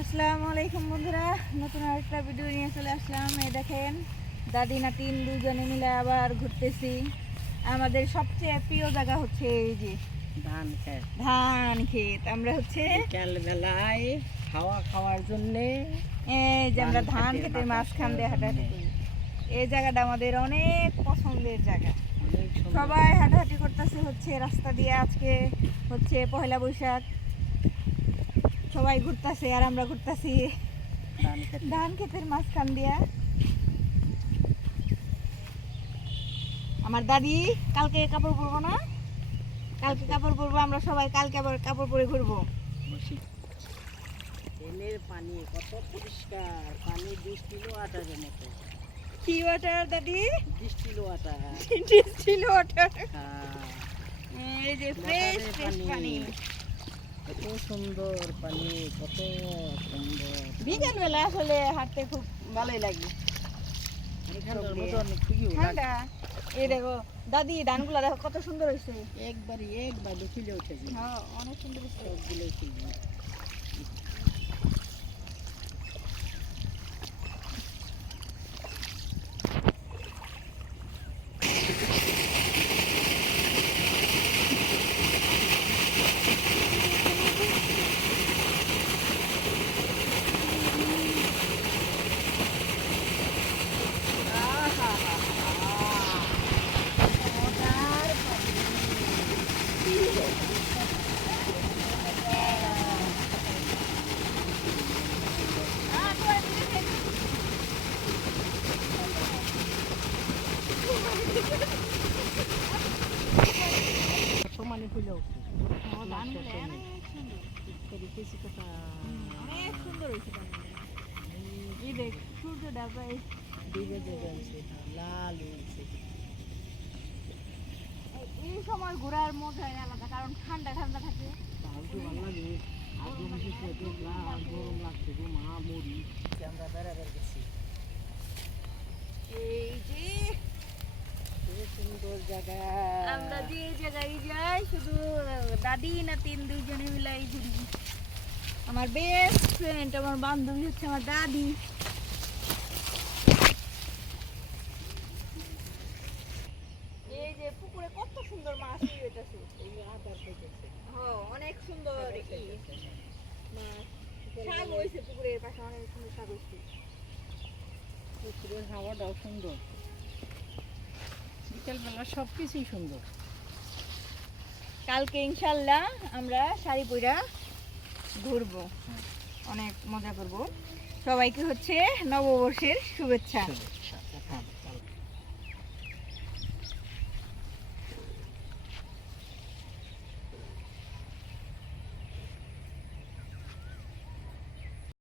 আসসালামু আলাইকুম বন্ধুরা, নতুন আরেকটা ভিডিও নিয়ে চলে আসলাম। এই দেখেন, দাদি নাতিন দুজনে মিলে আবার ঘুরতেছি। আমাদের সবচেয়ে প্রিয় জায়গা হচ্ছে এই যে ধান ক্ষেত। আমরা হচ্ছে বিকালবেলায় হাওয়া খাওয়ার জন্যে এই যে আমরা ধান ক্ষেতের মাঝখান দিয়ে হাঁটাহাঁটি করি। এই জায়গাটা আমাদের অনেক পছন্দের জায়গা। সবাই হাঁটাহাঁটি করতেছে হচ্ছে রাস্তা দিয়ে। আজকে হচ্ছে পয়লা বৈশাখ, সবাই ঘুরতেছে আর আমরা ঘুরতেছি ধান ক্ষেতের মাঝখান দিয়া। আমার দাদি কালকে কাপড় পরবো না, কালকে কাপড় পরবো আমরা সবাই, কালকে আবার কাপড় পরে ঘুরবো। তেলের পানি কত পরিষ্কার, পানি ডিস্টিল ওয়াটারের মতো। কি ওয়াটার দাদি? Distil water. Distil water. এই যে ফ্রেশ ফ্রেশ পানি, কত সুন্দর পানি, কত সুন্দর। বিকেল বেলা আসলে হাঁটতে খুব ভালোই লাগে। ঠান্ডা। এই দেখো দাদি, ধানগুলা দেখো কত সুন্দর হয়েছে। একবার লুকিলে উঠেছে। হ্যাঁ, অনেক সুন্দর হয়েছে। সবগুলো ছিল। সমানে ফুলে উঠছে। অনেক সুন্দর হয়েছে। এই দেখ সূর্যটা প্রায় লাল হয়েছে। এই সময় ঘোরার মজাই আলাদা, কারণ ঠান্ডা ঠান্ডা থাকে। ভালো লাগে। গরম লাগছে গো মা, মরি। আমরা বেড়াবার গেছি। এই যে সুন্দর জায়গা। আমরা যে জায়গায় যাই শুধু দাদি নাতিন দুইজনে মিলাই ঘুরি। আমার বেস্ট ফ্রেন্ড, আমার বান্ধবী হচ্ছে আমার দাদি। এই যে পুকুরে কত সুন্দর মাছ হইতেছে। অনেক সুন্দর মাছ। শাক হয়েছে পুকুরের পাশে, অনেক সুন্দর শাক হয়েছে। পুকুরের হাওয়াটাও সুন্দর। বিকেলবেলা সবকিছুই সুন্দর। কালকে ইনশাল্লাহ আমরা শাড়ি পরা ঘুরবো, অনেক মজা করব। সবাইকে হচ্ছে নববর্ষের শুভেচ্ছা।